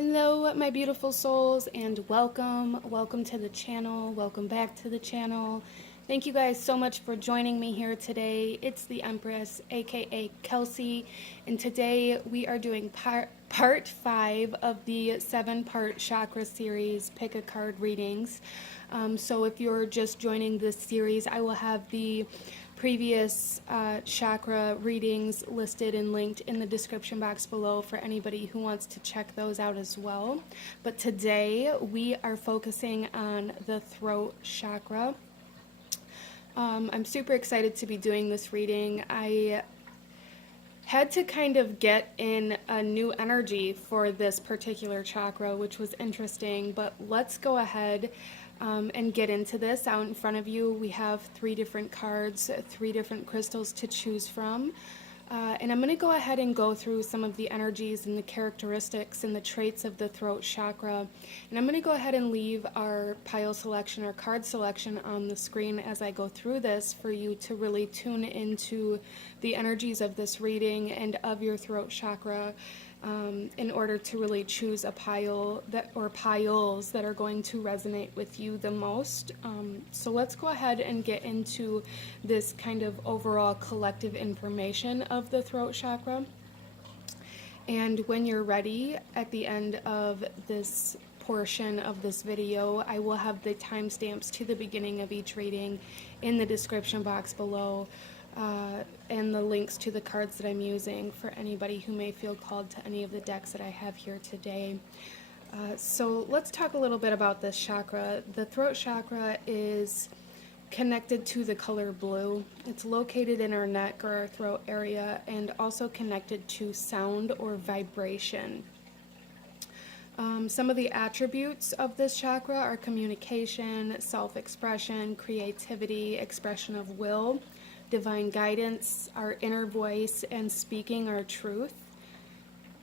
Hello, my beautiful souls, and welcome to the channel. Welcome back to the channel. Thank you guys so much for joining me here today. It's the Empress, aka Kelsey, and today we are doing part 5 of the 7-part chakra series, Pick a Card readings. So if you're just joining this series, I will have the previous chakra readings listed and linked in the description box below for anybody who wants to check those out as well. But today we are focusing on the throat chakra. I'm super excited to be doing this reading. I had to kind of get in a new energy for this particular chakra, which was interesting, but let's go ahead and get into this. Out in front of you, we have 3 different cards, 3 different crystals to choose from. And I'm going to go ahead and go through some of the energies and the characteristics and the traits of the throat chakra. And I'm going to go ahead and leave our pile selection or card selection on the screen as I go through this for you to really tune into the energies of this reading and of your throat chakra in order to really choose a pile or piles that are going to resonate with you the most. So let's go ahead and get into this kind of overall collective information of the throat chakra. And when you're ready, at the end of this portion of this video, I will have the timestamps to the beginning of each reading in the description box below. And the links to the cards that I'm using for anybody who may feel called to any of the decks that I have here today. So let's talk a little bit about this chakra. The throat chakra is connected to the color blue. It's located in our neck or our throat area and also connected to sound or vibration. Some of the attributes of this chakra are communication, self-expression, creativity, expression of will, divine guidance, our inner voice, and speaking our truth.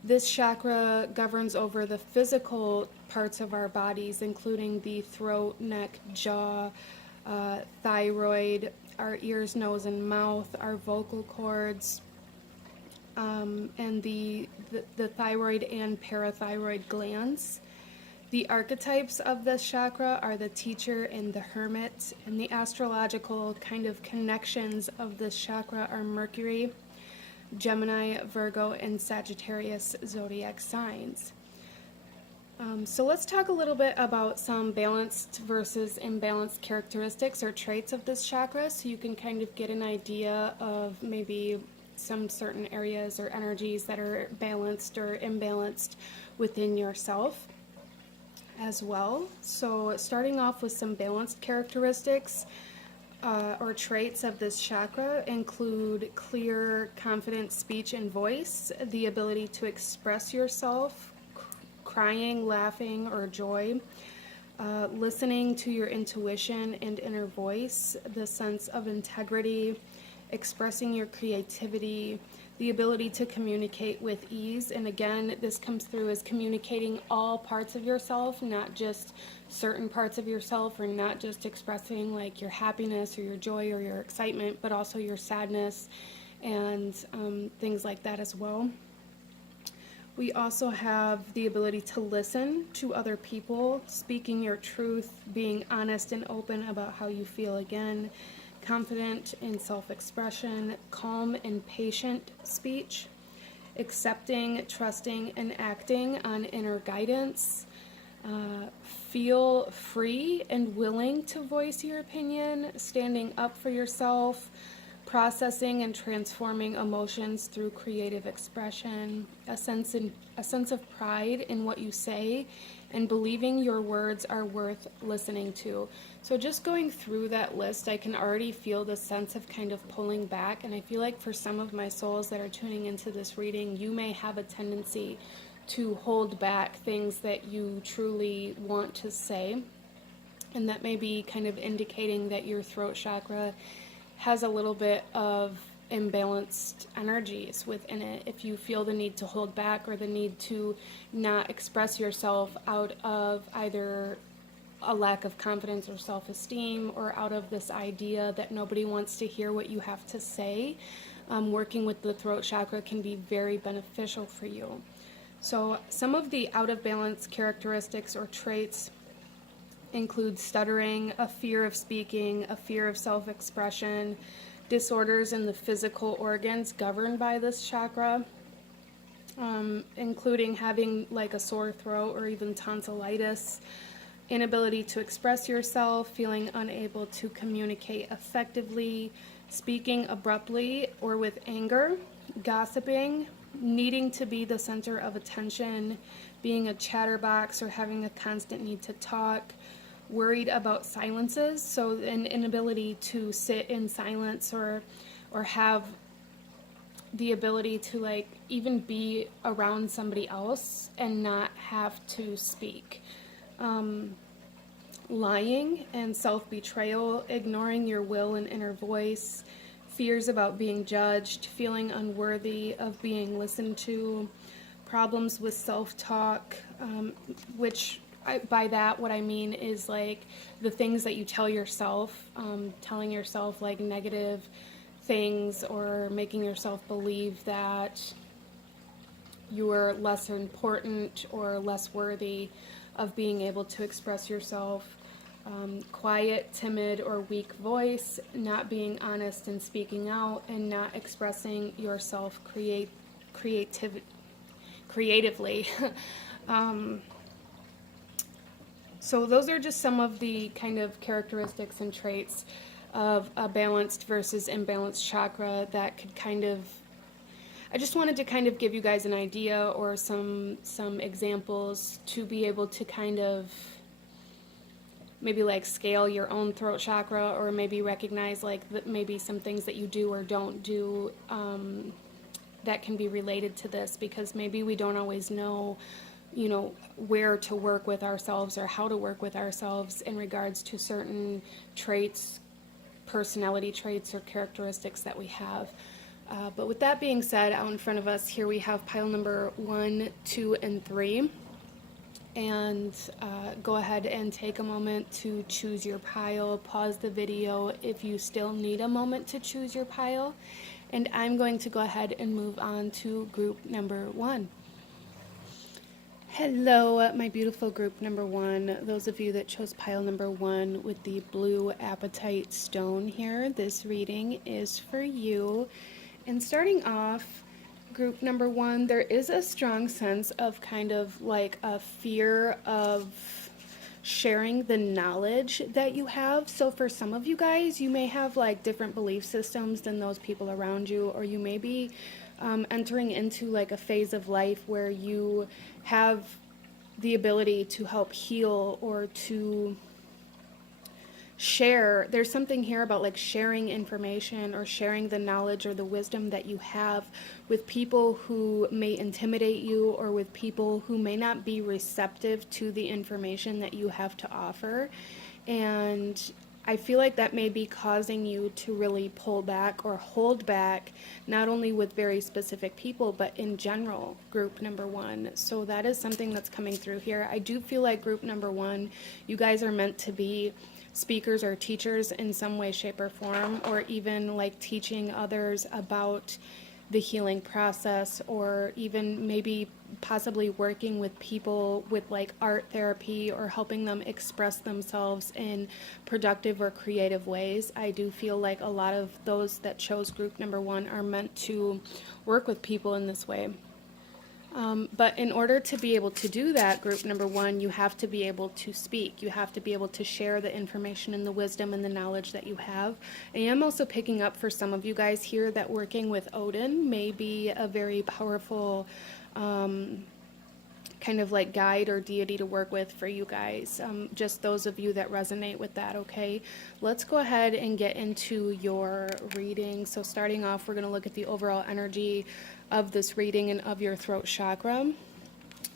This chakra governs over the physical parts of our bodies, including the throat, neck, jaw, thyroid, our ears, nose, and mouth, our vocal cords, and the thyroid and parathyroid glands. The archetypes of this chakra are the teacher and the hermit, and the astrological kind of connections of this chakra are Mercury, Gemini, Virgo, and Sagittarius zodiac signs. So let's talk a little bit about some balanced versus imbalanced characteristics or traits of this chakra so you can kind of get an idea of maybe some certain areas or energies that are balanced or imbalanced within yourself as well. So starting off with some balanced characteristics or traits of this chakra include clear, confident speech and voice, the ability to express yourself, crying, laughing, or joy, listening to your intuition and inner voice, the sense of integrity, expressing your creativity, the ability to communicate with ease. And again, this comes through as communicating all parts of yourself, not just certain parts of yourself, or not just expressing like your happiness or your joy or your excitement, but also your sadness and things like that as well. We also have the ability to listen to other people, speaking your truth, being honest and open about how you feel again, confident in self-expression, calm and patient speech, accepting, trusting, and acting on inner guidance, feel free and willing to voice your opinion, standing up for yourself, processing and transforming emotions through creative expression, a sense of pride in what you say, and believing your words are worth listening to. So just going through that list, I can already feel the sense of kind of pulling back, and I feel like for some of my souls that are tuning into this reading, you may have a tendency to hold back things that you truly want to say, and that may be kind of indicating that your throat chakra has a little bit of imbalanced energies within it. If you feel the need to hold back or the need to not express yourself out of either a lack of confidence or self-esteem or out of this idea that nobody wants to hear what you have to say, working with the throat chakra can be very beneficial for you. So some of the out of balance characteristics or traits include stuttering, a fear of speaking, a fear of self-expression, disorders in the physical organs governed by this chakra, including having like a sore throat or even tonsillitis, inability to express yourself, feeling unable to communicate effectively, speaking abruptly or with anger, gossiping, needing to be the center of attention, being a chatterbox or having a constant need to talk, worried about silences, so an inability to sit in silence or have the ability to like even be around somebody else and not have to speak. Lying and self-betrayal, ignoring your will and inner voice, fears about being judged, feeling unworthy of being listened to, problems with self-talk, by that what I mean is like the things that you tell yourself, telling yourself like negative things or making yourself believe that you're less important or less worthy of being able to express yourself. Quiet, timid, or weak voice, not being honest and speaking out, and not expressing yourself creatively. So those are just some of the kind of characteristics and traits of a balanced versus imbalanced chakra that could kind of, I just wanted to kind of give you guys an idea or some examples to be able to kind of maybe like scale your own throat chakra, or maybe recognize like maybe some things that you do or don't do that can be related to this, because maybe we don't always know, you know, where to work with ourselves or how to work with ourselves in regards to certain traits, personality traits or characteristics that we have. But with that being said, out in front of us here we have pile number 1, 2, and 3. And go ahead and take a moment to choose your pile. Pause the video if you still need a moment to choose your pile. And I'm going to go ahead and move on to group number 1. Hello, my beautiful group number 1. Those of you that chose pile number 1 with the blue apatite stone here, this reading is for you. And starting off, group number 1, there is a strong sense of kind of like a fear of sharing the knowledge that you have. So for some of you guys, you may have like different belief systems than those people around you, or you may be entering into like a phase of life where you have the ability to help heal or to share. There's something here about like sharing information or sharing the knowledge or the wisdom that you have with people who may intimidate you, or with people who may not be receptive to the information that you have to offer. And I feel like that may be causing you to really pull back or hold back, not only with very specific people, but in general, group number 1. So that is something that's coming through here. I do feel like group number 1, you guys are meant to be speakers or teachers in some way, shape, or form, or even like teaching others about the healing process, or even maybe possibly working with people with like art therapy or helping them express themselves in productive or creative ways. I do feel like a lot of those that chose group number 1 are meant to work with people in this way. But in order to be able to do that, group number 1, you have to be able to speak. You have to be able to share the information and the wisdom and the knowledge that you have. I am also picking up for some of you guys here that working with Odin may be a very powerful kind of like guide or deity to work with for you guys. Just those of you that resonate with that, okay? Let's go ahead and get into your reading. So starting off, we're going to look at the overall energy of this reading and of your throat chakra,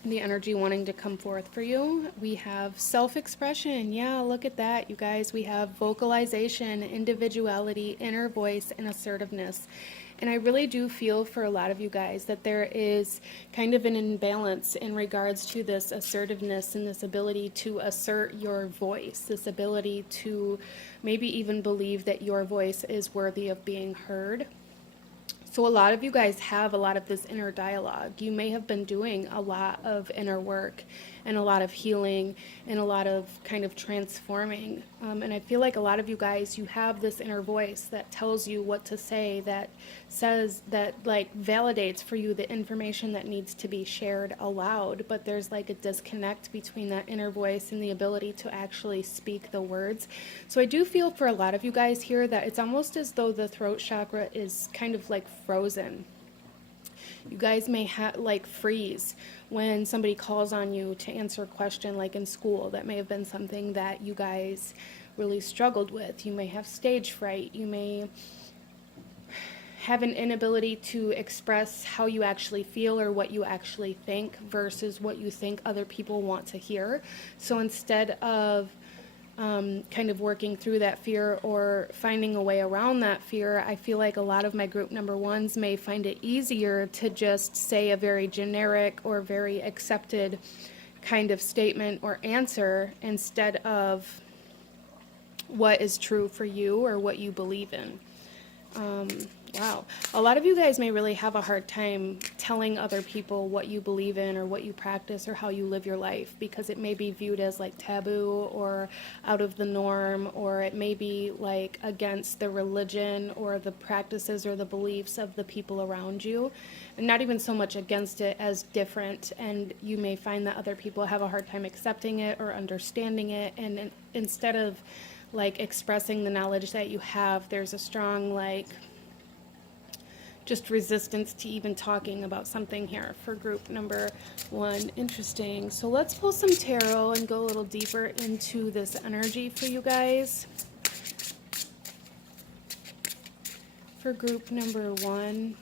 the energy wanting to come forth for you. We have self-expression. Yeah, look at that, you guys. We have vocalization, individuality, inner voice, and assertiveness. And I really do feel for a lot of you guys that there is kind of an imbalance in regards to this assertiveness and this ability to assert your voice, this ability to maybe even believe that your voice is worthy of being heard. So a lot of you guys have a lot of this inner dialogue. You may have been doing a lot of inner work and a lot of healing and a lot of kind of transforming. And I feel like a lot of you guys, you have this inner voice that tells you what to say, that says, that like validates for you the information that needs to be shared aloud. But there's like a disconnect between that inner voice and the ability to actually speak the words. So I do feel for a lot of you guys here that it's almost as though the throat chakra is kind of like frozen. You guys may like freeze when somebody calls on you to answer a question, like in school. That may have been something that you guys really struggled with. You may have stage fright. You may have an inability to express how you actually feel or what you actually think versus what you think other people want to hear. So instead of kind of working through that fear or finding a way around that fear, I feel like a lot of my group number ones may find it easier to just say a very generic or very accepted kind of statement or answer instead of what is true for you or what you believe in. Wow. A lot of you guys may really have a hard time telling other people what you believe in or what you practice or how you live your life, because it may be viewed as like taboo or out of the norm, or it may be like against the religion or the practices or the beliefs of the people around you, and not even so much against it as different. And you may find that other people have a hard time accepting it or understanding it, and instead of like expressing the knowledge that you have, there's a strong like just resistance to even talking about something here for group number one. Interesting. So let's pull some tarot and go a little deeper into this energy for you guys. For group number one,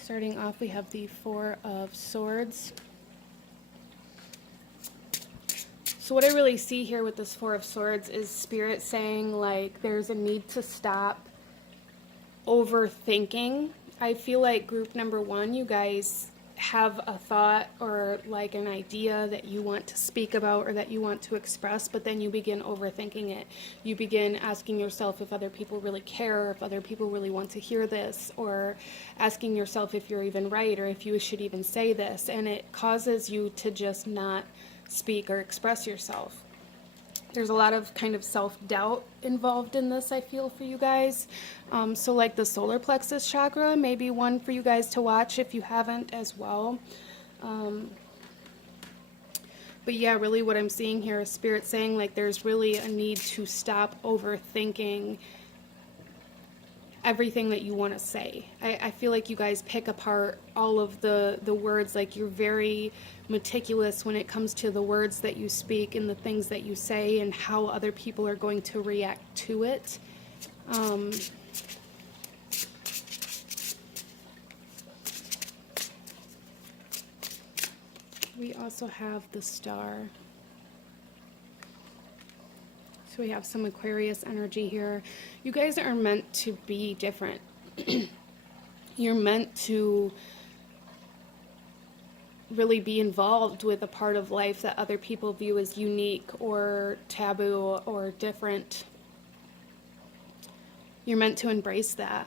starting off, we have the Four of Swords. So what I really see here with this Four of Swords is Spirit saying like there's a need to stop overthinking. I feel like group number one, you guys have a thought or like an idea that you want to speak about or that you want to express, but then you begin overthinking it. You begin asking yourself if other people really care, if other people really want to hear this, or asking yourself if you're even right or if you should even say this, and it causes you to just not speak or express yourself. There's a lot of kind of self-doubt involved in this, I feel, for you guys. So like the solar plexus chakra may be one for you guys to watch if you haven't as well. But yeah, really what I'm seeing here is Spirit saying like there's really a need to stop overthinking everything that you want to say. I feel like you guys pick apart all of the words, like you're very meticulous when it comes to the words that you speak and the things that you say and how other people are going to react to it. We also have the Star. So we have some Aquarius energy here. You guys are meant to be different. You're meant to really be involved with a part of life that other people view as unique or taboo or different. You're meant to embrace that.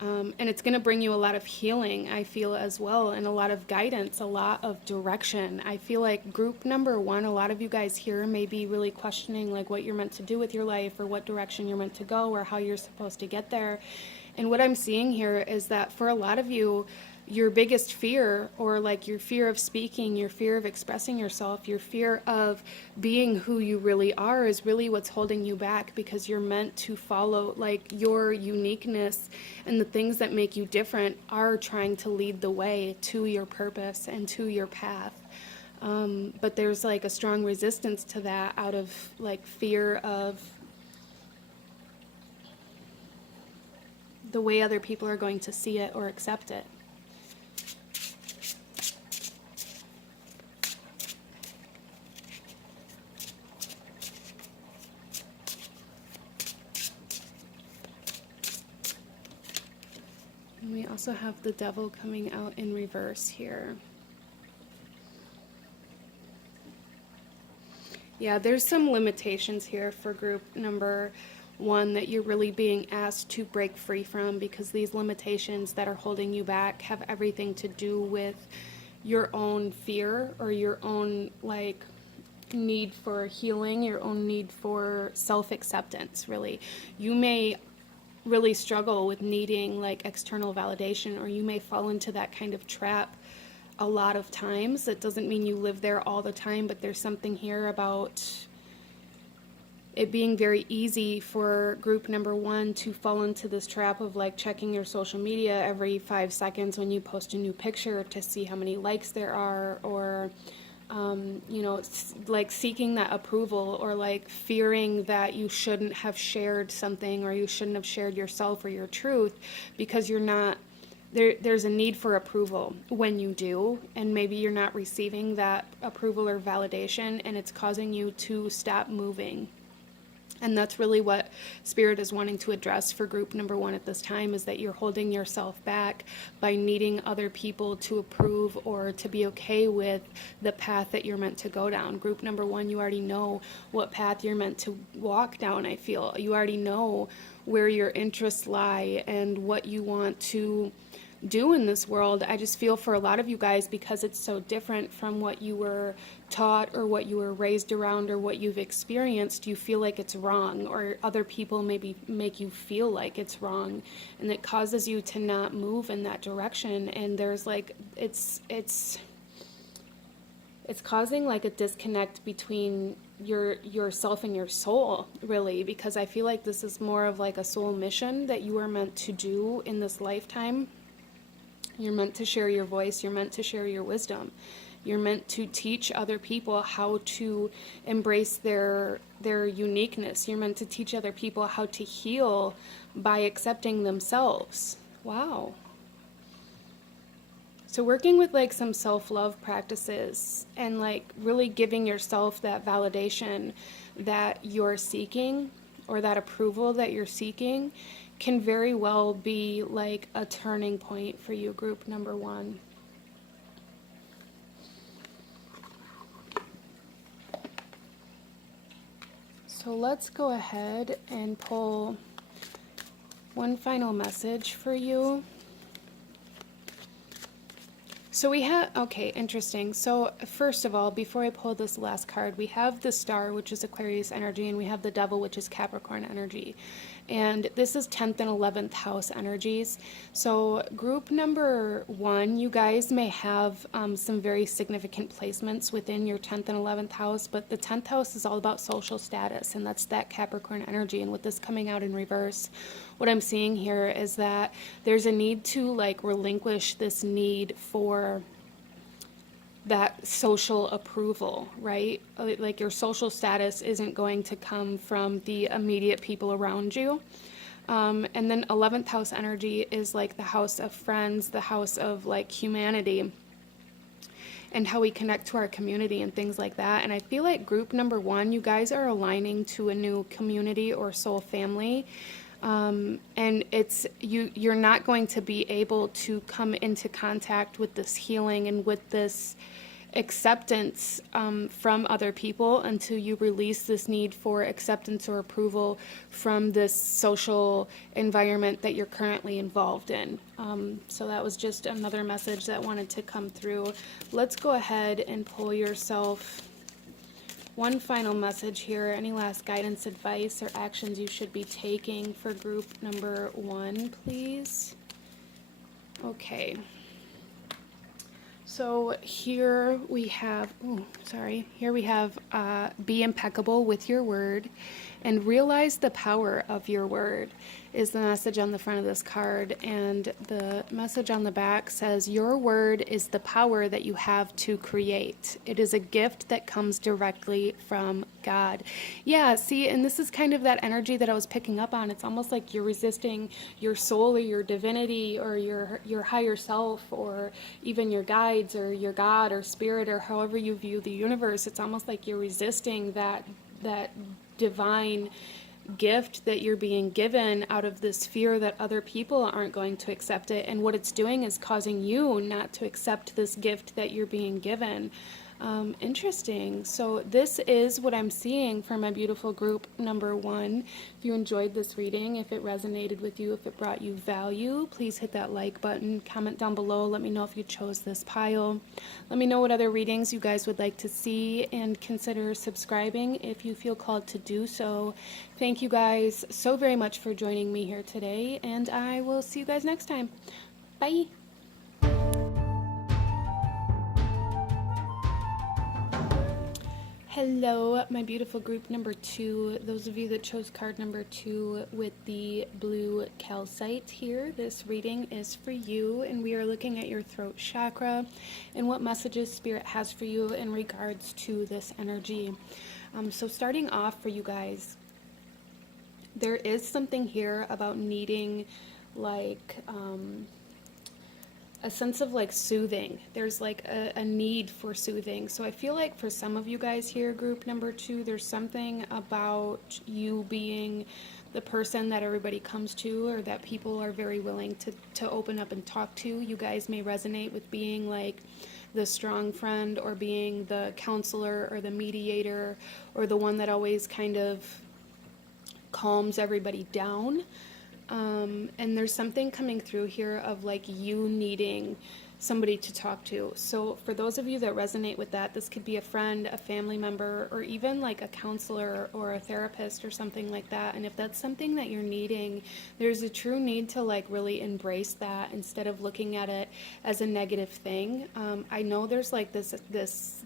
And it's going to bring you a lot of healing, I feel, as well, and a lot of guidance, a lot of direction. I feel like group number one, a lot of you guys here may be really questioning like what you're meant to do with your life or what direction you're meant to go or how you're supposed to get there. And what I'm seeing here is that for a lot of you, your biggest fear, or like your fear of speaking, your fear of expressing yourself, your fear of being who you really are is really what's holding you back, because you're meant to follow like your uniqueness, and the things that make you different are trying to lead the way to your purpose and to your path. But there's like a strong resistance to that out of like fear of the way other people are going to see it or accept it. And we also have the Devil coming out in reverse here. Yeah, there's some limitations here for group number one that you're really being asked to break free from, because these limitations that are holding you back have everything to do with your own fear or your own like need for healing, your own need for self-acceptance. Really, you may really struggle with needing like external validation, or you may fall into that kind of trap a lot of times. That doesn't mean you live there all the time, but there's something here about it being very easy for group number one to fall into this trap of like checking your social media every 5 seconds when you post a new picture to see how many likes there are, or you know, like seeking that approval, or like fearing that you shouldn't have shared something, or you shouldn't have shared yourself or your truth because you're not there's a need for approval when you do, and maybe you're not receiving that approval or validation, and it's causing you to stop moving. And that's really what Spirit is wanting to address for group number one at this time, is that you're holding yourself back by needing other people to approve or to be okay with the path that you're meant to go down. Group number one, you already know what path you're meant to walk down, I feel. You already know where your interests lie and what you want to do in this world. I just feel for a lot of you guys, because it's so different from what you were taught or what you were raised around or what you've experienced, you feel like it's wrong, or other people maybe make you feel like it's wrong, and it causes you to not move in that direction. And there's like it's causing like a disconnect between yourself and your soul, really, because I feel like this is more of like a soul mission that you are meant to do in this lifetime. You're meant to share your voice. You're meant to share your wisdom. You're meant to teach other people how to embrace their uniqueness. You're meant to teach other people how to heal by accepting themselves. Wow. So working with like some self-love practices and like really giving yourself that validation that you're seeking, or that approval that you're seeking, can very well be like a turning point for you, group number one. So let's go ahead and pull one final message for you. So we have, okay, interesting. So first of all, before I pull this last card, we have the Star, which is Aquarius energy, and we have the Devil, which is Capricorn energy. And this is 10th and 11th house energies. So group number one, you guys may have some very significant placements within your 10th and 11th house, but the 10th house is all about social status, and that's that Capricorn energy. And with this coming out in reverse, what I'm seeing here is that there's a need to like relinquish this need for that social approval, right? Like your social status isn't going to come from the immediate people around you. And then 11th house energy is like the house of friends, the house of like humanity, and how we connect to our community and things like that. And I feel like group number one, you guys are aligning to a new community or soul family. And it's you're not going to be able to come into contact with this healing and with this acceptance from other people until you release this need for acceptance or approval from this social environment that you're currently involved in. So that was just another message that wanted to come through. Let's go ahead and pull yourself one final message here. Any last guidance, advice, or actions you should be taking for group number one, please? Okay. So here we have, here we have be impeccable with your word and realize the power of your word is the message on the front of this card. And the message on the back says, your word is the power that you have to create. It is a gift that comes directly from God. Yeah, see, and this is kind of that energy that I was picking up on. It's almost like you're resisting your soul or your divinity or your higher self or even your guides or your God or spirit or however you view the universe. It's almost like you're resisting that divine gift that you're being given out of this fear that other people aren't going to accept it. And what it's doing is causing you not to accept this gift that you're being given. Interesting. So this is what I'm seeing for my beautiful group number 1. If you enjoyed this reading, if it resonated with you, if it brought you value, please hit that like button, comment down below, let me know if you chose this pile. Let me know what other readings you guys would like to see, and consider subscribing if you feel called to do so. Thank you guys so very much for joining me here today, and I will see you guys next time. Bye! Hello, my beautiful group number 2. Those of you that chose card number 2 with the blue calcite here, this reading is for you, and we are looking at your throat chakra and what messages Spirit has for you in regards to this energy. So starting off for you guys, there is something here about needing like a sense of like soothing. There's like a need for soothing. So I feel like for some of you guys here, group number 2, there's something about you being the person that everybody comes to, or that people are very willing to open up and talk to. You guys may resonate with being like the strong friend, or being the counselor or the mediator, or the one that always kind of calms everybody down. And there's something coming through here of like you needing somebody to talk to. So for those of you that resonate with that, this could be a friend, a family member, or even like a counselor or a therapist or something like that. And if that's something that you're needing, there's a true need to like really embrace that instead of looking at it as a negative thing. I know there's like this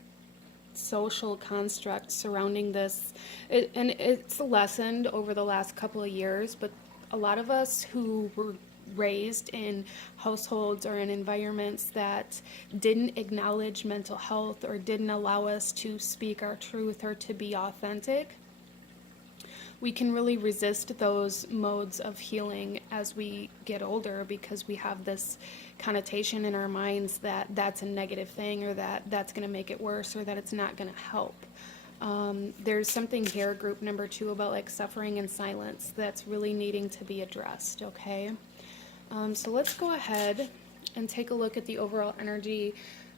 social construct surrounding this, and it's lessened over the last couple of years, but a lot of us who were raised in households or in environments that didn't acknowledge mental health, or didn't allow us to speak our truth or to be authentic, we can really resist those modes of healing as we get older, because we have this connotation in our minds that that's a negative thing, or that that's going to make it worse, or that it's not going to help. There's something here, group number 2, about like suffering in silence that's really needing to be addressed, okay? So let's go ahead and take a look at the overall energy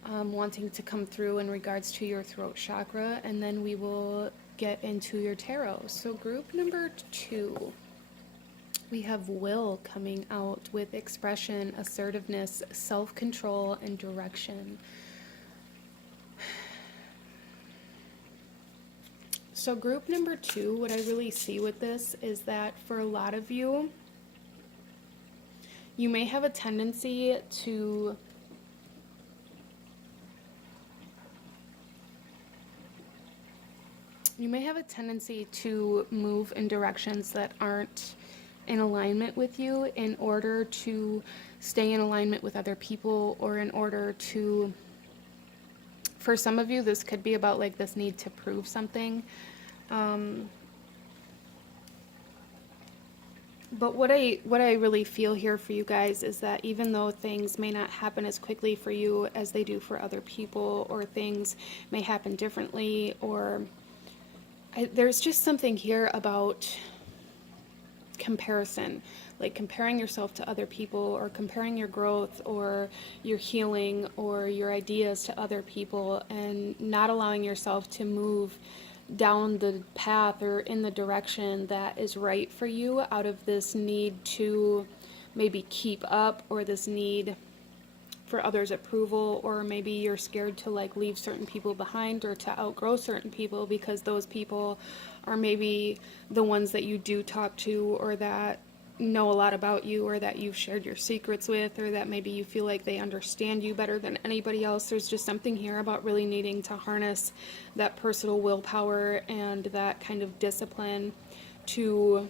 wanting to come through in regards to your throat chakra, and then we will get into your tarot. So group number 2, we have will coming out with expression, assertiveness, self-control, and direction. So group number 2, what I really see with this is that for a lot of you, you may have a tendency to move in directions that aren't in alignment with you, in order to stay in alignment with other people, or in order to, for some of you, this could be about like this need to prove something. But what I really feel here for you guys is that even though things may not happen as quickly for you as they do for other people, or things may happen differently, or there's just something here about comparison, like comparing yourself to other people, or comparing your growth or your healing or your ideas to other people, and not allowing yourself to move down the path or in the direction that is right for you, out of this need to maybe keep up, or this need for others' approval, or maybe you're scared to like leave certain people behind, or to outgrow certain people, because those people are maybe the ones that you do talk to, or that know a lot about you, or that you've shared your secrets with, or that maybe you feel like they understand you better than anybody else. There's just something here about really needing to harness that personal willpower and that kind of discipline to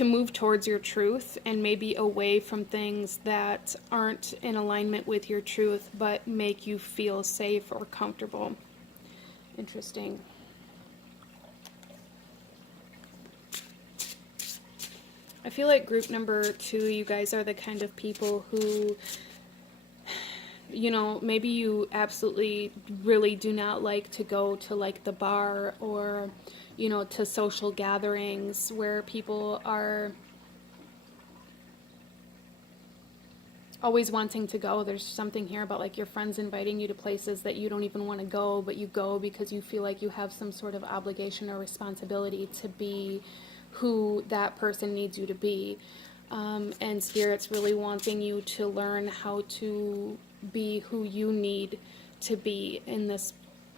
move towards your truth, and maybe away from things that aren't in alignment with your truth but make you feel safe or comfortable. Interesting. I feel like group number 2, you guys are the kind of people who, you know, maybe you absolutely really do not like to go to like the bar, or, you know, to social gatherings where people are always wanting to go. There's something here about like your friends inviting you to places that you don't even want to go, but you go because you feel like you have some sort of obligation or responsibility to be who that person needs you to be. And Spirit's really wanting you to learn how to be who you need to be in this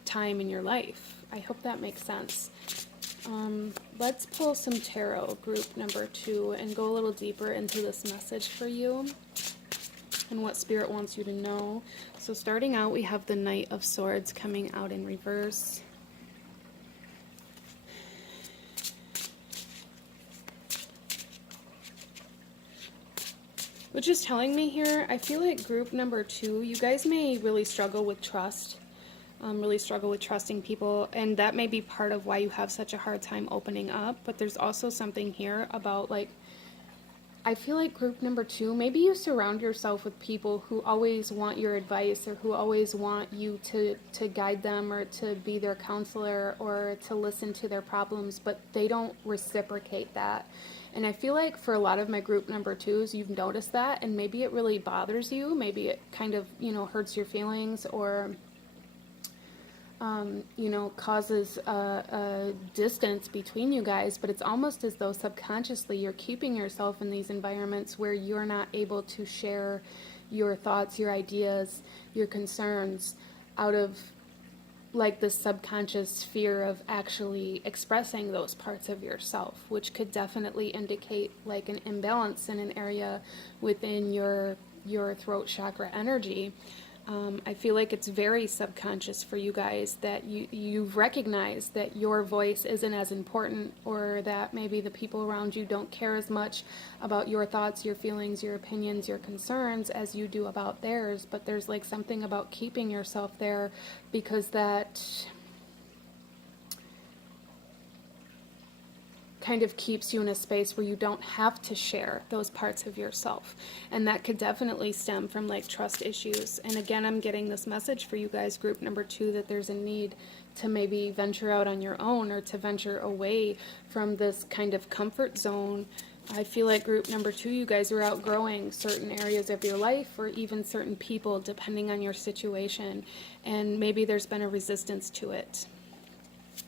time in your life. I hope that makes sense. Let's pull some tarot, group number 2, and go a little deeper into this message for you and what Spirit wants you to know. So starting out, we have the Knight of Swords coming out in reverse. Which is telling me here, I feel like group number 2, you guys may really struggle with trust. Really struggle with trusting people, and that may be part of why you have such a hard time opening up. But there's also something here about, like, I feel like group number 2, maybe you surround yourself with people who always want your advice, or who always want you to guide them, or to be their counselor, or to listen to their problems, but they don't reciprocate that. And I feel like for a lot of my group number 2s, you've noticed that, and maybe it really bothers you. Maybe it kind of, hurts your feelings, or causes a distance between you guys, but it's almost as though subconsciously you're keeping yourself in these environments where you're not able to share your thoughts, your ideas, your concerns out of like this subconscious fear of actually expressing those parts of yourself, which could definitely indicate like an imbalance in an area within your throat chakra energy. I feel like it's very subconscious for you guys that you've recognized that your voice isn't as important, or that maybe the people around you don't care as much about your thoughts, your feelings, your opinions, your concerns as you do about theirs. But there's like something about keeping yourself there because that kind of keeps you in a space where you don't have to share those parts of yourself. And that could definitely stem from like trust issues. And again, I'm getting this message for you guys, group number 2, that there's a need to maybe venture out on your own, or to venture away from this kind of comfort zone. I feel like group number 2, you guys are outgrowing certain areas of your life, or even certain people, depending on your situation. And maybe there's been a resistance to it,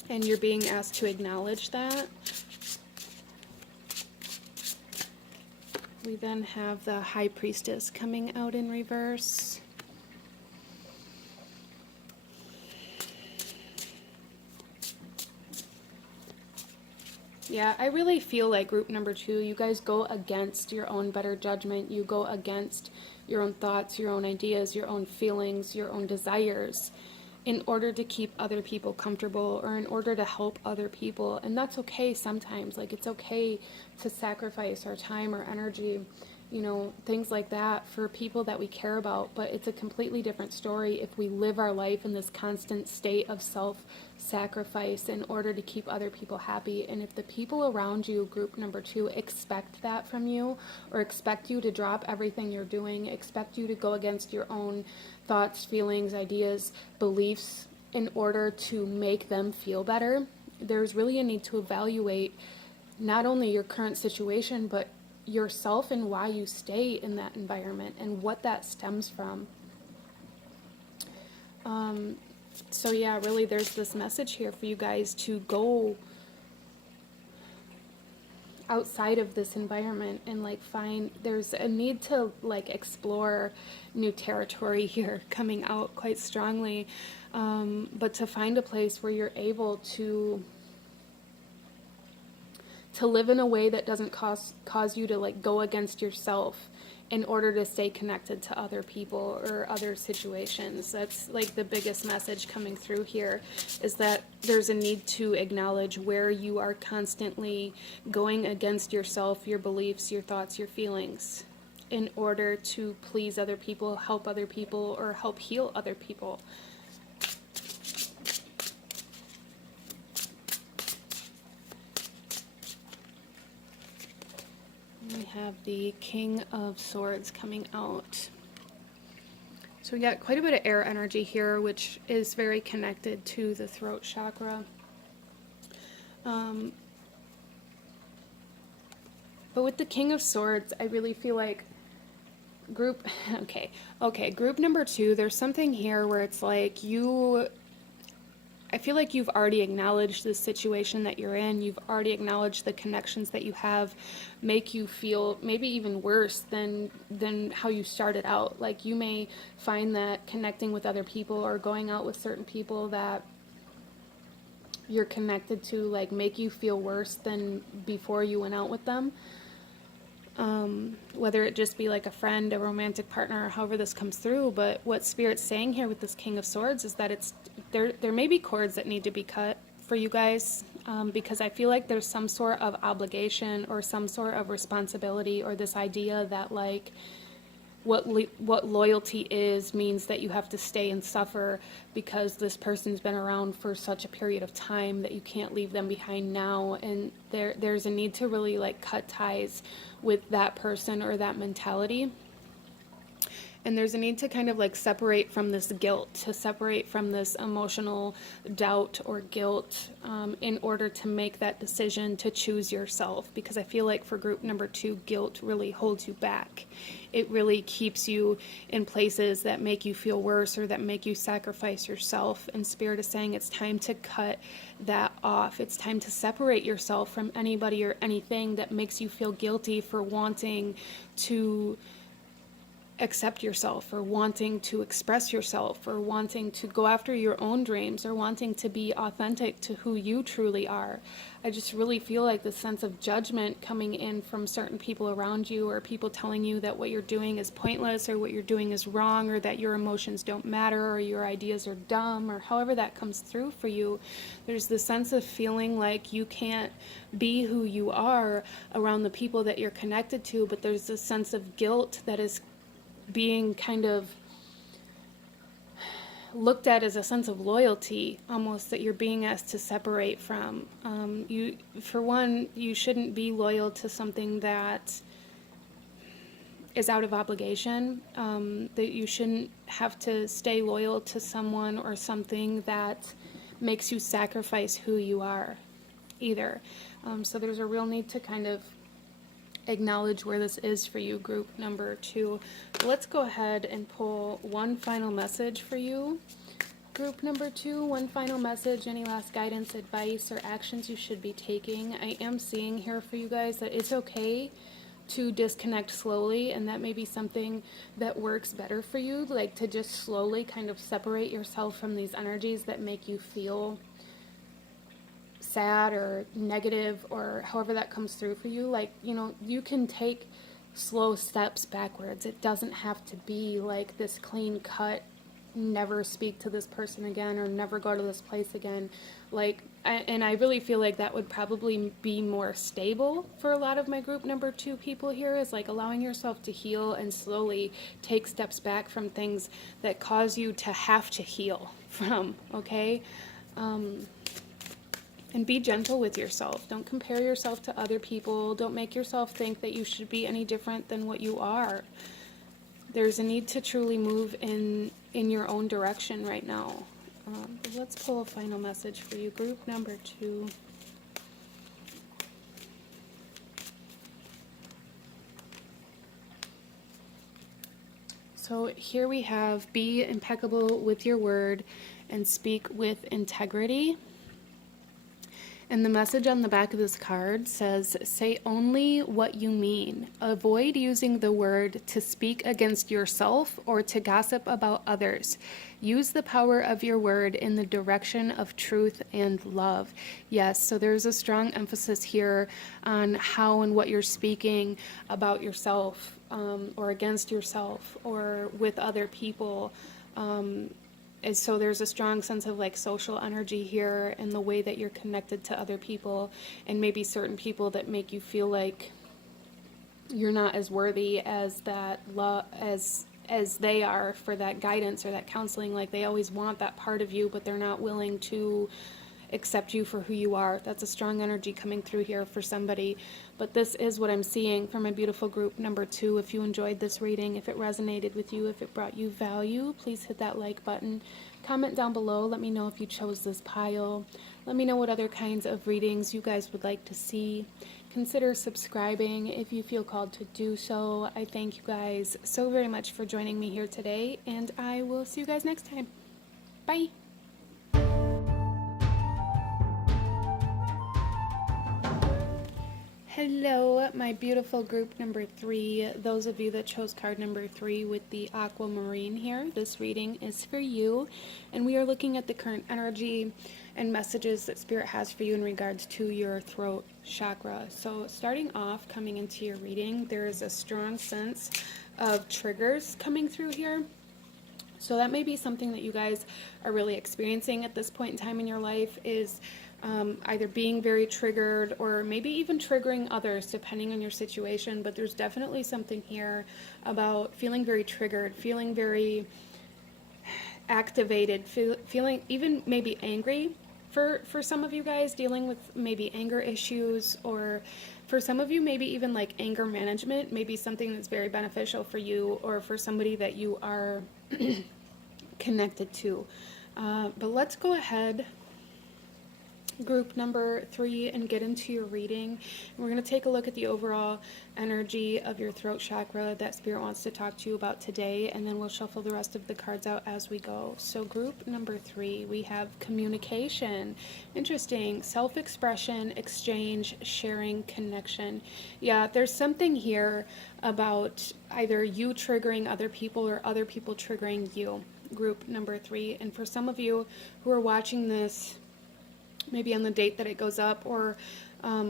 and you're being asked to acknowledge that. We then have the High Priestess coming out in reverse. Yeah, I really feel like group number 2, you guys go against your own better judgment. You go against your own thoughts, your own ideas, your own feelings, your own desires, in order to keep other people comfortable, or in order to help other people. And that's okay sometimes. Like, it's okay to sacrifice our time or energy, things like that, for people that we care about. But it's a completely different story if we live our life in this constant state of self-sacrifice in order to keep other people happy. And if the people around you, group number 2, expect that from you, or expect you to drop everything you're doing, expect you to go against your own thoughts, feelings, ideas, beliefs in order to make them feel better, there's really a need to evaluate not only your current situation, but yourself and why you stay in that environment and what that stems from. So yeah, really there's this message here for you guys to go outside of this environment and like there's a need to like explore new territory here coming out quite strongly, but to find a place where you're able to live in a way that doesn't cause you to like go against yourself in order to stay connected to other people or other situations. That's like the biggest message coming through here, is that there's a need to acknowledge where you are constantly going against yourself, your beliefs, your thoughts, your feelings, in order to please other people, help other people, or help heal other people. We have the King of Swords coming out. So we got quite a bit of air energy here, which is very connected to the throat chakra. But with the King of Swords, I really feel like group, okay, group number 2, there's something here where it's like I feel like you've already acknowledged the situation that you're in. You've already acknowledged the connections that you have make you feel maybe even worse than how you started out. Like, you may find that connecting with other people or going out with certain people that you're connected to, like, make you feel worse than before you went out with them. Whether it just be like a friend, a romantic partner, or however this comes through. But what Spirit's saying here with this King of Swords is that there may be cords that need to be cut for you guys, because I feel like there's some sort of obligation or some sort of responsibility, or this idea that, like, what loyalty means that you have to stay and suffer because this person's been around for such a period of time that you can't leave them behind now. And there's a need to really, like, cut ties with that person or that mentality. And there's a need to kind of, like, separate from this guilt, to separate from this emotional doubt or guilt, in order to make that decision to choose yourself. Because I feel like for group number 2, guilt really holds you back. It really keeps you in places that make you feel worse or that make you sacrifice yourself. And Spirit is saying it's time to cut that off. It's time to separate yourself from anybody or anything that makes you feel guilty for wanting to accept yourself, or wanting to express yourself, or wanting to go after your own dreams, or wanting to be authentic to who you truly are. I just really feel like the sense of judgment coming in from certain people around you, or people telling you that what you're doing is pointless, or what you're doing is wrong, or that your emotions don't matter, or your ideas are dumb, or however that comes through for you. There's the sense of feeling like you can't be who you are around the people that you're connected to, but there's this sense of guilt that is being kind of looked at as a sense of loyalty, almost, that you're being asked to separate from. For one, you shouldn't be loyal to something that is out of obligation, that you shouldn't have to stay loyal to someone or something that makes you sacrifice who you are either. So there's a real need to kind of acknowledge where this is for you, group number 2. Let's go ahead and pull one final message for you, group number 2. One final message, any last guidance, advice, or actions you should be taking. I am seeing here for you guys that it's okay to disconnect slowly, and that may be something that works better for you, like to just slowly kind of separate yourself from these energies that make you feel sad or negative, or however that comes through for you. Like, you know, you can take slow steps backwards. It doesn't have to be like this clean cut, never speak to this person again, or never go to this place again. Like, and I really feel like that would probably be more stable for a lot of my group number 2 people here, is like allowing yourself to heal and slowly take steps back from things that cause you to have to heal from, okay? And be gentle with yourself. Don't compare yourself to other people. Don't make yourself think that you should be any different than what you are. There's a need to truly move in your own direction right now. Let's pull a final message for you, group number 2. So here we have, be impeccable with your word and speak with integrity. And the message on the back of this card says, say only what you mean. Avoid using the word to speak against yourself or to gossip about others. Use the power of your word in the direction of truth and love. Yes, so there's a strong emphasis here on how and what you're speaking about yourself, or against yourself, or with other people. And so there's a strong sense of like social energy here, and the way that you're connected to other people, and maybe certain people that make you feel like you're not as worthy as that as they are for that guidance or that counseling. Like, they always want that part of you, but they're not willing to accept you for who you are. That's a strong energy coming through here for somebody. But this is what I'm seeing for my beautiful group number 2. If you enjoyed this reading, if it resonated with you, if it brought you value, please hit that like button. Comment down below. Let me know if you chose this pile. Let me know what other kinds of readings you guys would like to see. consider subscribing if you feel called to do so. I thank you guys so very much for joining me here today, and I will see you guys next time. Bye! Hello, my beautiful group number 3. Those of you that chose card number 3 with the aquamarine here, this reading is for you. And we are looking at the current energy and messages that Spirit has for you in regards to your throat chakra. So starting off, coming into your reading, there is a strong sense of triggers coming through here. So that may be something that you guys are really experiencing at this point in time in your life, is either being very triggered or maybe even triggering others depending on your situation. But there's definitely something here about feeling very triggered, feeling very activated, feeling even maybe angry for some of you guys, dealing with maybe anger issues, or for some of you maybe even like anger management, maybe something that's very beneficial for you or for somebody that you are connected to. But let's go ahead, group number 3, and get into your reading. We're going to take a look at the overall energy of your throat chakra that Spirit wants to talk to you about today, and then we'll shuffle the rest of the cards out as we go. So group number 3, we have communication. Interesting. Self-expression, exchange, sharing, connection. Yeah, there's something here about either you triggering other people or other people triggering you, group number 3. And for some of you who are watching this maybe on the date that it goes up, or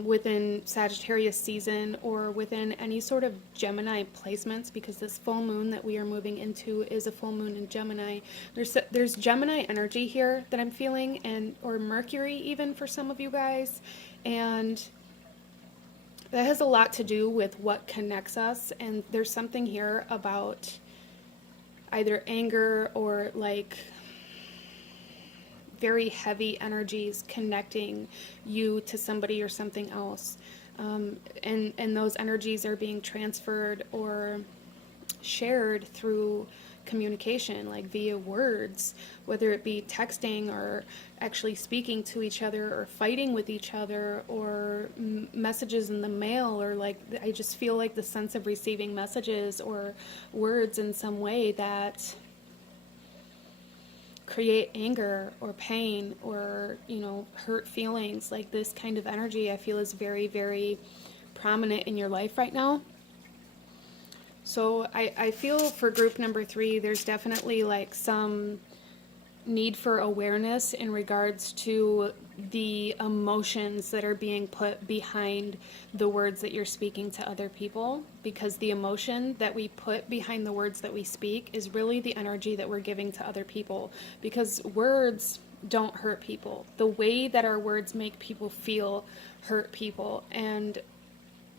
within Sagittarius season, or within any sort of Gemini placements, because this full moon that we are moving into is a full moon in Gemini. There's Gemini energy here that I'm feeling, and or Mercury even for some of you guys, and that has a lot to do with what connects us. And there's something here about either anger or like very heavy energies connecting you to somebody or something else, and those energies are being transferred or shared through communication, like via words, whether it be texting or actually speaking to each other or fighting with each other, or messages in the mail, or like I just feel like the sense of receiving messages or words in some way that create anger or pain or, hurt feelings. Like this kind of energy I feel is very, very prominent in your life right now. So I feel for group number 3, there's definitely like some need for awareness in regards to the emotions that are being put behind the words that you're speaking to other people, because the emotion that we put behind the words that we speak is really the energy that we're giving to other people, because words don't hurt people. The way that our words make people feel hurt people, and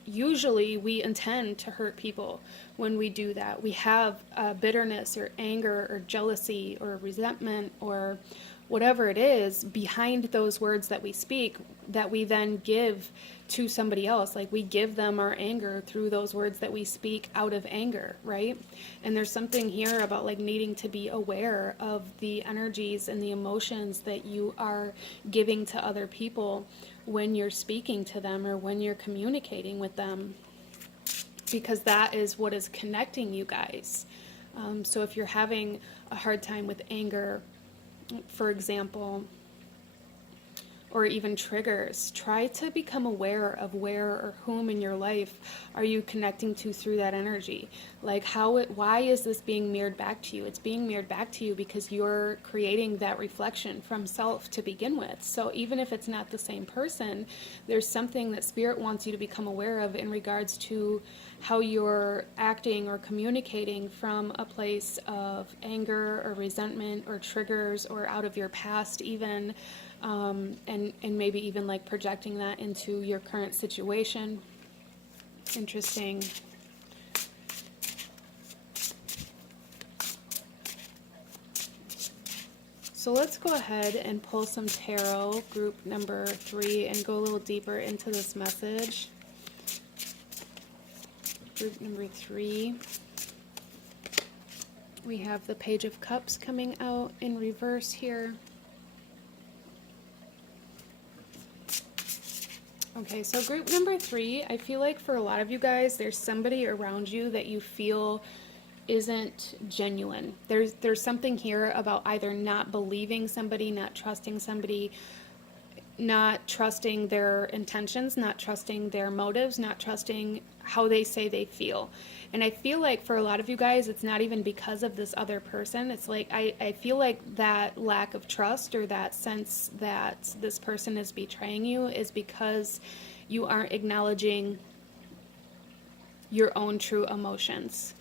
usually we intend to hurt people when we do that. We have bitterness or anger or jealousy or resentment or whatever it is behind those words that we speak, that we then give to somebody else. Like we give them our anger through those words that we speak out of anger, right? And there's something here about like needing to be aware of the energies and the emotions that you are giving to other people when you're speaking to them or when you're communicating with them, because that is what is connecting you guys. So if you're having a hard time with anger, for example, or even triggers, try to become aware of where or whom in your life are you connecting to through that energy. Like why is this being mirrored back to you? It's being mirrored back to you because you're creating that reflection from self to begin with. So even if it's not the same person, there's something that Spirit wants you to become aware of in regards to how you're acting or communicating from a place of anger or resentment or triggers or out of your past even. And maybe even like projecting that into your current situation. Interesting. So let's go ahead and pull some tarot, group number 3, and go a little deeper into this message. Group number 3. We have the Page of Cups coming out in reverse here. Okay, so group number 3, I feel like for a lot of you guys, there's somebody around you that you feel isn't genuine. There's something here about either not believing somebody, not trusting somebody, not trusting their intentions, not trusting their motives, not trusting how they say they feel. And I feel like for a lot of you guys, it's not even because of this other person. It's like, I feel like that lack of trust or that sense that this person is betraying you is because you aren't acknowledging your own true emotions.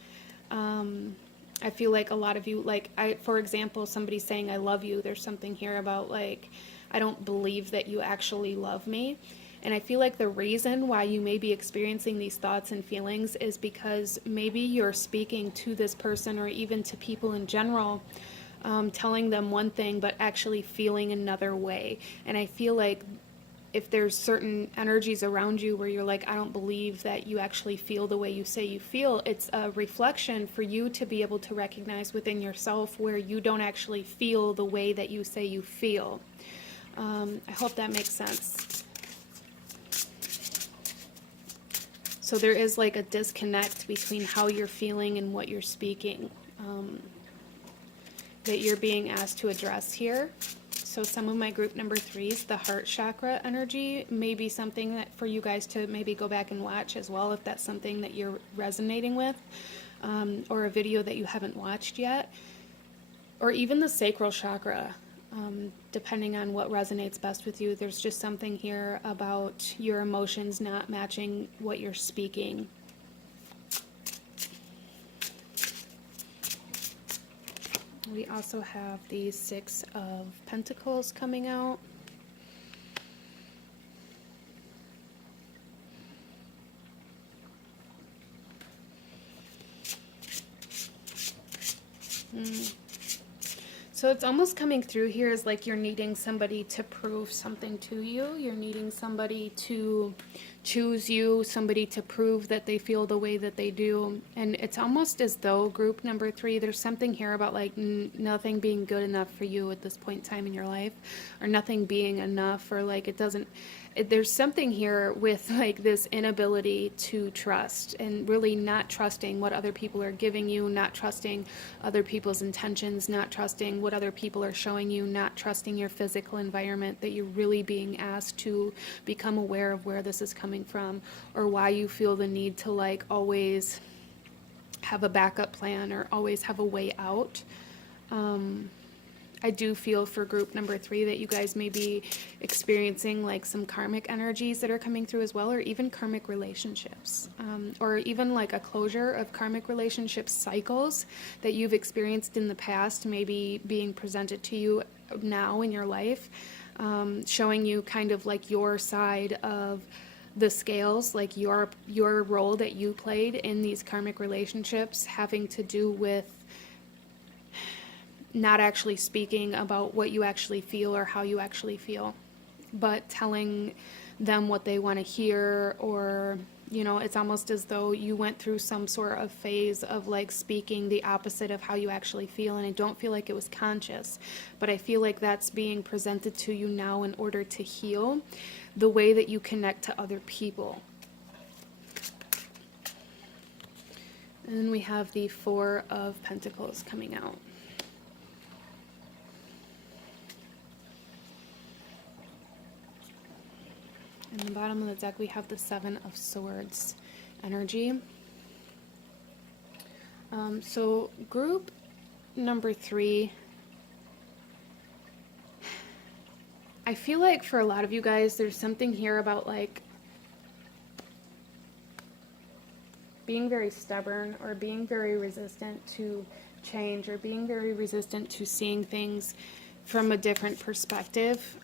I feel like a lot of you, like, for example, somebody saying I love you, there's something here about like, I don't believe that you actually love me. And I feel like the reason why you may be experiencing these thoughts and feelings is because maybe you're speaking to this person or even to people in general, telling them one thing but actually feeling another way. And I feel like if there's certain energies around you where you're like, I don't believe that you actually feel the way you say you feel, it's a reflection for you to be able to recognize within yourself where you don't actually feel the way that you say you feel. I hope that makes sense. So there is like a disconnect between how you're feeling and what you're speaking, that you're being asked to address here. So some of my group number 3s, the heart chakra energy, may be something that for you guys to maybe go back and watch as well if that's something that you're resonating with, or a video that you haven't watched yet, or even the sacral chakra. Depending on what resonates best with you, there's just something here about your emotions not matching what you're speaking. We also have the 6 of Pentacles coming out. So it's almost coming through here as like you're needing somebody to prove something to you. You're needing somebody to choose you, somebody to prove that they feel the way that they do. And it's almost as though group number 3, there's something here about like nothing being good enough for you at this point in time in your life, or nothing being enough, or like there's something here with like this inability to trust and really not trusting what other people are giving you, not trusting other people's intentions, not trusting what other people are showing you, not trusting your physical environment, that you're really being asked to become aware of where this is coming from, or why you feel the need to like always have a backup plan or always have a way out. I do feel for group number 3 that you guys may be experiencing like some karmic energies that are coming through as well, or even karmic relationships, or even like a closure of karmic relationship cycles that you've experienced in the past, maybe being presented to you now in your life, showing you kind of like your side of the scales, like your role that you played in these karmic relationships, having to do with not actually speaking about what you actually feel or how you actually feel, but telling them what they want to hear, or, you know, it's almost as though you went through some sort of phase of like speaking the opposite of how you actually feel, and I don't feel like it was conscious, but I feel like that's being presented to you now in order to heal the way that you connect to other people. And then we have the 4 of Pentacles coming out. In the bottom of the deck, we have the 7 of Swords energy. So group number 3, I feel like for a lot of you guys, there's something here about like being very stubborn, or being very resistant to change, or being very resistant to seeing things from a different perspective.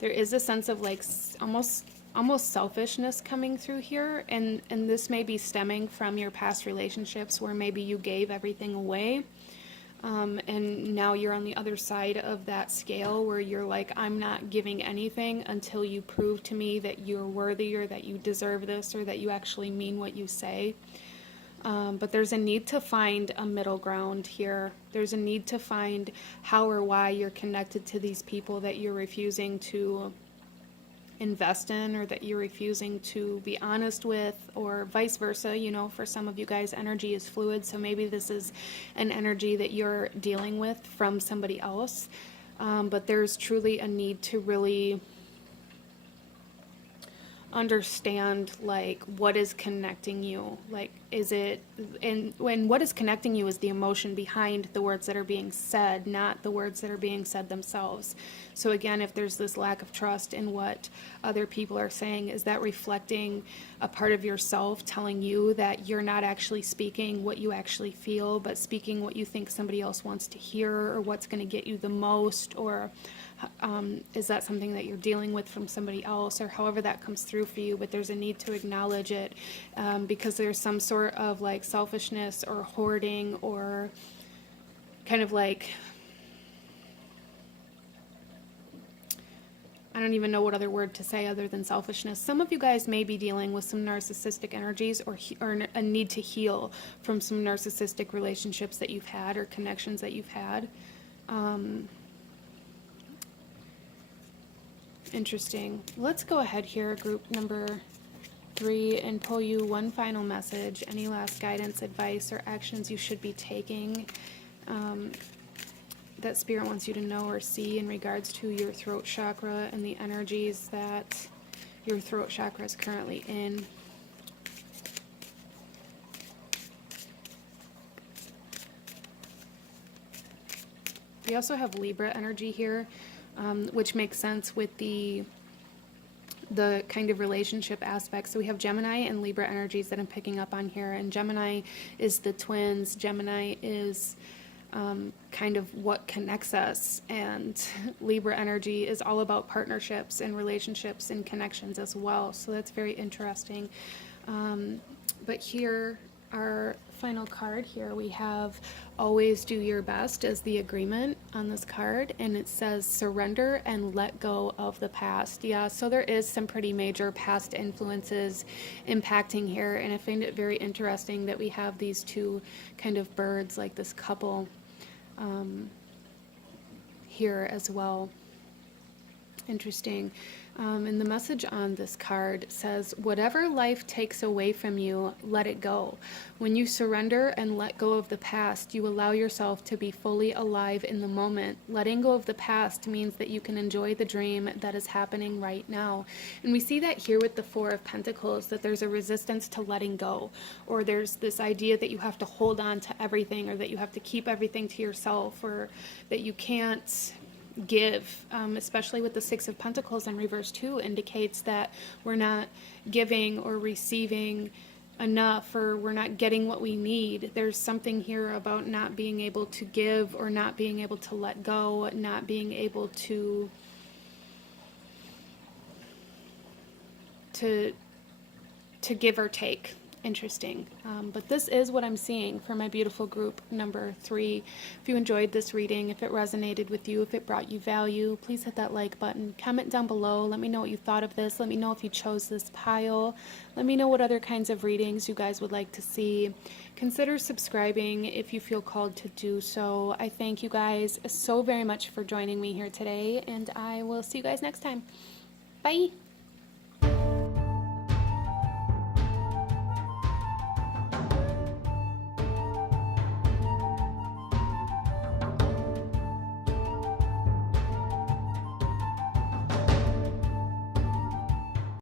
There is a sense of like almost selfishness coming through here, and this may be stemming from your past relationships where maybe you gave everything away, and now you're on the other side of that scale where you're like, I'm not giving anything until you prove to me that you're worthy, or that you deserve this, or that you actually mean what you say. But there's a need to find a middle ground here. There's a need to find how or why you're connected to these people that you're refusing to invest in, or that you're refusing to be honest with, or vice versa. You know, for some of you guys, energy is fluid, so maybe this is an energy that you're dealing with from somebody else. But there's truly a need to really understand, like, what is connecting you. Like, is it, and when what is connecting you is the emotion behind the words that are being said, not the words that are being said themselves. So again, if there's this lack of trust in what other people are saying, is that reflecting a part of yourself telling you that you're not actually speaking what you actually feel, but speaking what you think somebody else wants to hear, or what's going to get you the most? Or is that something that you're dealing with from somebody else, or however that comes through for you? But there's a need to acknowledge it, because there's some sort of like selfishness or hoarding, or kind of like, I don't even know what other word to say other than selfishness. Some of you guys may be dealing with some narcissistic energies, or a need to heal from some narcissistic relationships that you've had, or connections that you've had. Interesting. Let's go ahead here, group number 3, and pull you one final message. Any last guidance, advice, or actions you should be taking that Spirit wants you to know or see in regards to your throat chakra and the energies that your throat chakra is currently in. We also have Libra energy here, which makes sense with the kind of relationship aspect. So we have Gemini and Libra energies that I'm picking up on here, and Gemini is the twins. Gemini is kind of what connects us, and Libra energy is all about partnerships and relationships and connections as well. So that's very interesting. But here, our final card here, we have always do your best as the agreement on this card, and it says surrender and let go of the past. Yeah, so there is some pretty major past influences impacting here, and I find it very interesting that we have these two kind of birds, like this couple here as well. Interesting. And the message on this card says, whatever life takes away from you, let it go. When you surrender and let go of the past, you allow yourself to be fully alive in the moment. Letting go of the past means that you can enjoy the dream that is happening right now. And we see that here with the Four of Pentacles, that there's a resistance to letting go, or there's this idea that you have to hold on to everything, or that you have to keep everything to yourself, or that you can't give, especially with the Six of Pentacles in reverse too, indicates that we're not giving or receiving enough, or we're not getting what we need. There's something here about not being able to give, or not being able to let go, not being able to give or take. Interesting. But this is what I'm seeing for my beautiful group number 3. If you enjoyed this reading, if it resonated with you, if it brought you value, please hit that like button. Comment down below. Let me know what you thought of this. Let me know if you chose this pile. Let me know what other kinds of readings you guys would like to see. Consider subscribing if you feel called to do so. I thank you guys so very much for joining me here today, and I will see you guys next time. Bye!